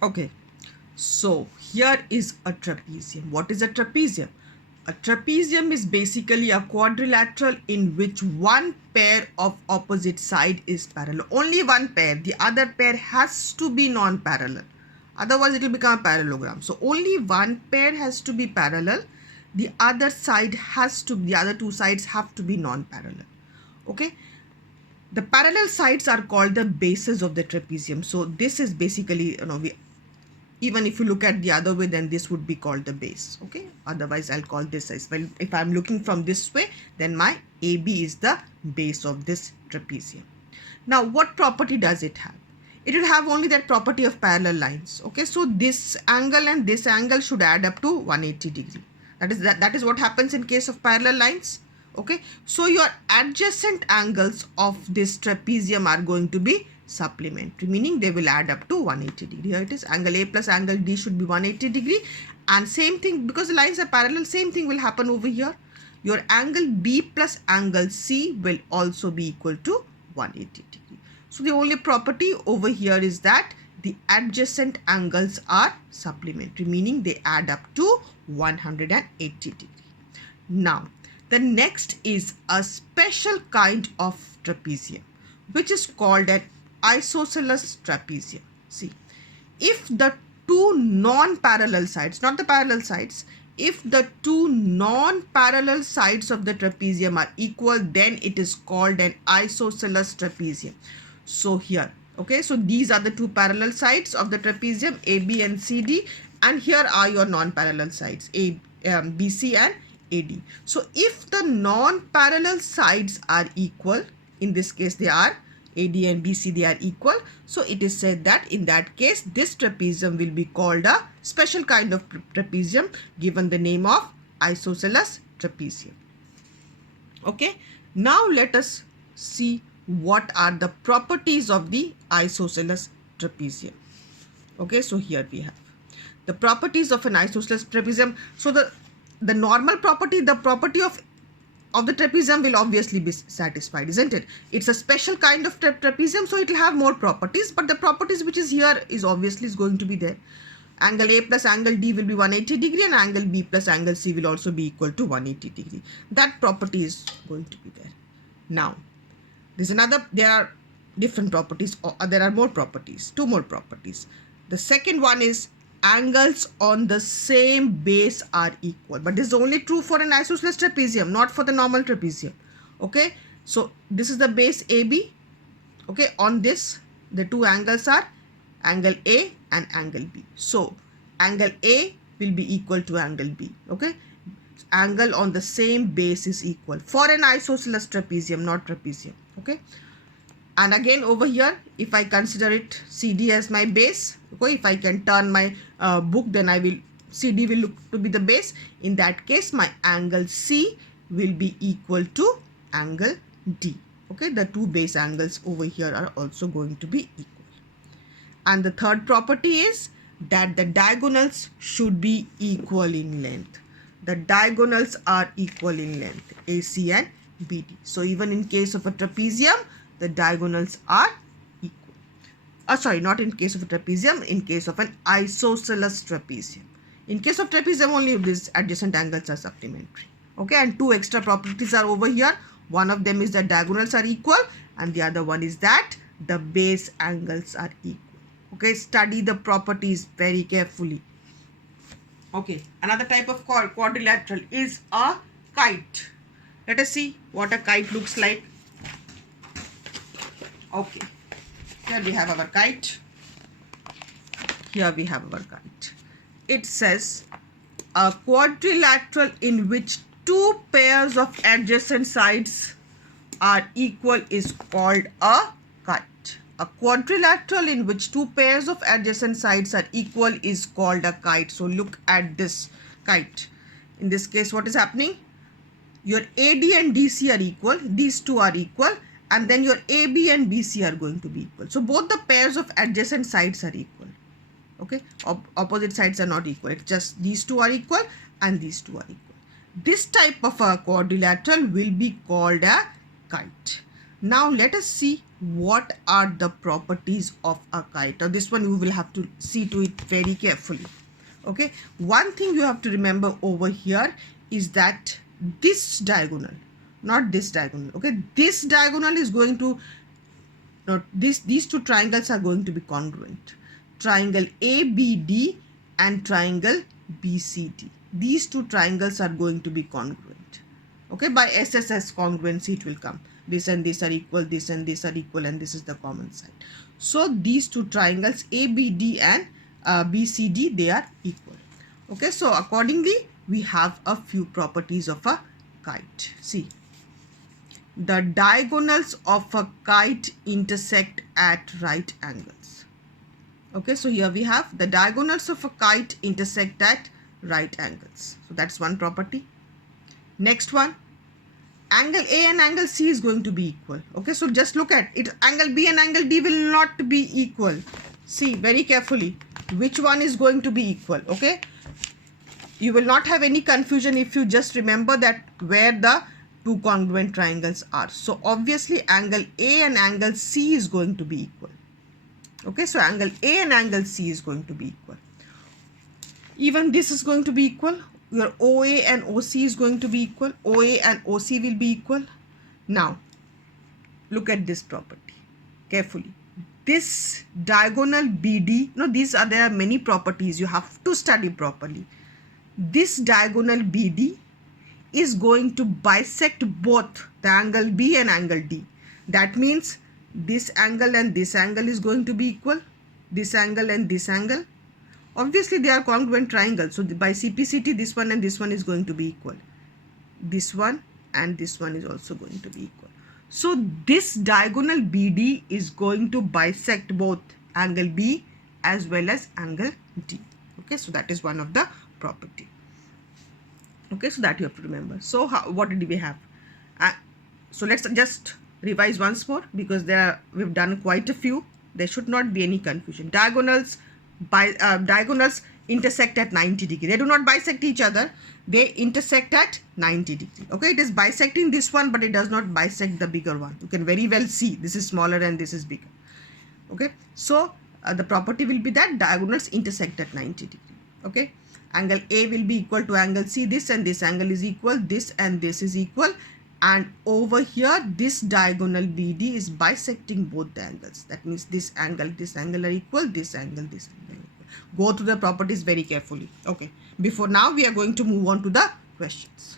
Okay, so here is a trapezium. What is a trapezium? A trapezium is basically a quadrilateral in which one pair of opposite side is parallel. Only one pair. The other pair has to be non-parallel. Otherwise, it will become a parallelogram. So only one pair has to be parallel. The other the other two sides have to be non-parallel. Okay. The parallel sides are called the bases of the trapezium. So this is basically, even if you look at the other way, then this would be called the base. Okay, otherwise I'll call this as well. If I'm looking from this way, then my AB is the base of this trapezium. Now what property does it have? It will have only that property of parallel lines. Okay, so this angle and this angle should add up to 180 degree. That is what happens in case of parallel lines. Okay, so your adjacent angles of this trapezium are going to be supplementary, meaning they will add up to 180 degree. Here it is, angle A plus angle D should be 180 degree, and same thing, because the lines are parallel, same thing will happen over here. Your angle B plus angle C will also be equal to 180 degree. So the only property over here is that the adjacent angles are supplementary, meaning they add up to 180 degree. Now the next is a special kind of trapezium, which is called an isosceles trapezium. See, if the two non-parallel sides, not the parallel sides, if the two non-parallel sides of the trapezium are equal, then it is called an isosceles trapezium. So here, okay, so these are the two parallel sides of the trapezium, AB and CD, and here are your non-parallel sides, BC and AD. So if the non-parallel sides are equal, in this case they are, AD and BC, they are equal. So it is said that in that case, this trapezium will be called a special kind of trapezium, given the name of isosceles trapezium. Okay, now let us see what are the properties of the isosceles trapezium. Okay, so here we have the properties of an isosceles trapezium. So the normal property, the property of the trapezium will obviously be satisfied, isn't it? It's a special kind of trapezium, so it will have more properties, but the properties which is here is obviously going to be there. Angle A plus angle D will be 180 degree, and angle B plus angle C will also be equal to 180 degree. That property is going to be there. Now, there are different properties, or there are more properties, two more properties. The second one is angles on the same base are equal, but this is only true for an isosceles trapezium, not for the normal trapezium. Okay, so this is the base AB. Okay, on this the two angles are angle A and angle B. So angle A will be equal to angle B. Okay, angle on the same base is equal for an isosceles trapezium, not trapezium. Okay, and again over here, if I consider it CD as my base, okay, if I can turn my book, then CD will look to be the base. In that case, my angle C will be equal to angle D. Okay, the two base angles over here are also going to be equal. And the third property is that the diagonals should be equal in length. The diagonals are equal in length, AC and BD. So even in case of a trapezium, the diagonals are equal. Sorry, not in case of a trapezium, in case of an isosceles trapezium. In case of trapezium, only these adjacent angles are supplementary. Okay, and two extra properties are over here. One of them is that diagonals are equal, and the other one is that the base angles are equal. Okay, study the properties very carefully. Okay, another type of quadrilateral is a kite. Let us see what a kite looks like. Okay, here we have our kite. Here we have our kite. It says a quadrilateral in which two pairs of adjacent sides are equal is called a kite. A quadrilateral in which two pairs of adjacent sides are equal is called a kite. So look at this kite. In this case, what is happening? Your AD and DC are equal. These two are equal. And then your AB and BC are going to be equal. So both the pairs of adjacent sides are equal. Okay, opposite sides are not equal. It's just these two are equal and these two are equal. This type of a quadrilateral will be called a kite. Now let us see what are the properties of a kite. Now this one you will have to see to it very carefully. Okay, one thing you have to remember over here is that this diagonal, not this diagonal, okay, this diagonal is going to, not these two triangles are going to be congruent. Triangle ABD and triangle BCD. These two triangles are going to be congruent. Okay, by SSS congruency it will come. This and this are equal, this and this are equal, and this is the common side. So these two triangles ABD and BCD, they are equal. Okay, so accordingly we have a few properties of a kite. See, the diagonals of a kite intersect at right angles. Okay, so here we have the diagonals of a kite intersect at right angles. So that's one property. Next one, angle A and angle C is going to be equal. Okay, so just look at it. Angle B and angle D will not be equal. See very carefully which one is going to be equal. Okay, you will not have any confusion if you just remember that where the two congruent triangles are. So obviously angle A and angle C is going to be equal. Okay, so angle A and angle C is going to be equal. Even this is going to be equal. Your OA and OC is going to be equal. OA and OC will be equal. Now look at this property carefully. This diagonal BD, there are many properties you have to study properly. This diagonal BD is going to bisect both the angle B and angle D. That means this angle and this angle is going to be equal. This angle and this angle. Obviously they are congruent triangles. So by CPCT, this one and this one is going to be equal. This one and this one is also going to be equal. So this diagonal BD is going to bisect both angle B as well as angle D. Okay, so that is one of the property. Okay, so that you have to remember. So what did we have? So let's just revise once more because we've done quite a few. There should not be any confusion. Diagonals intersect at 90 degrees. They do not bisect each other. They intersect at 90 degrees. Okay, it is bisecting this one, but it does not bisect the bigger one. You can very well see this is smaller and this is bigger. Okay, so the property will be that diagonals intersect at 90 degrees. Okay, angle A will be equal to angle C. This and this angle is equal. This and this is equal. And over here, this diagonal BD is bisecting both the angles. That means this angle are equal. This angle are equal. Go through the properties very carefully. Okay. Before now, we are going to move on to the questions.